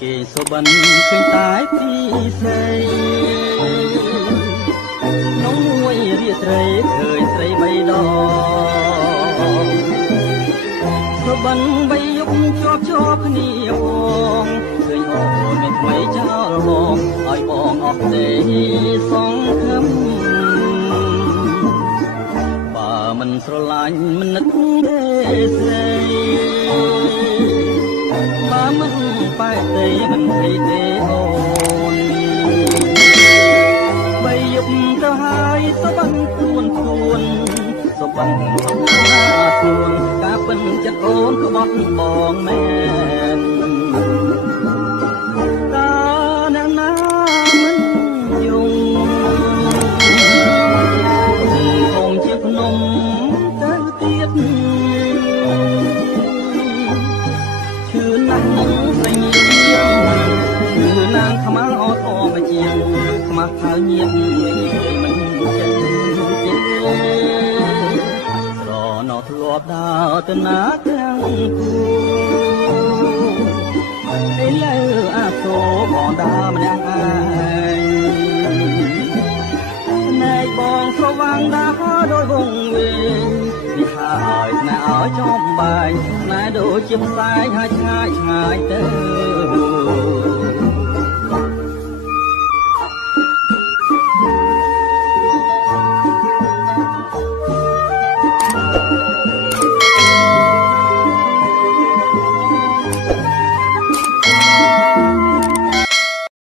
គេសុបិនឃើញតែពីស្រីនំមួយរាត្រីឃើញស្រីបីដងសុបិនបីយប់ជាប់គ្នាបងឃើញអូនមានថ្មីចោលមកឲ្យបងអស់ទេសងខឹមបើមិនស្រឡាញ់មិននឹកទេស្រីបើមិនបែកទេមិនភ័យទេអូនបីយប់ទៅហើយសុបិនខ្លួនសុបិនខ្លួនការពិនចិត្តអូនក្បត់បងមែនតើអ្នកណាមិនយំកុំជាភ្នំទៅទៀតឈឺណាស់នឹងស្រីញៀមឈឺណាស់ខ្មៅអត់អមជាងខ្មាស់ហើយញៀមមិនចេះទេស្រណោធ្លាប់ដើរទៅណាទាំងគូឥឡូវអាសូរបងដើរម្នាក់ឯងណែបងស្រវាំងដើរដោយវងវែងនេះហើយណែឲ្យចំបែងណែដូចជាផ្សែងហើយឆ្ងាយទៅ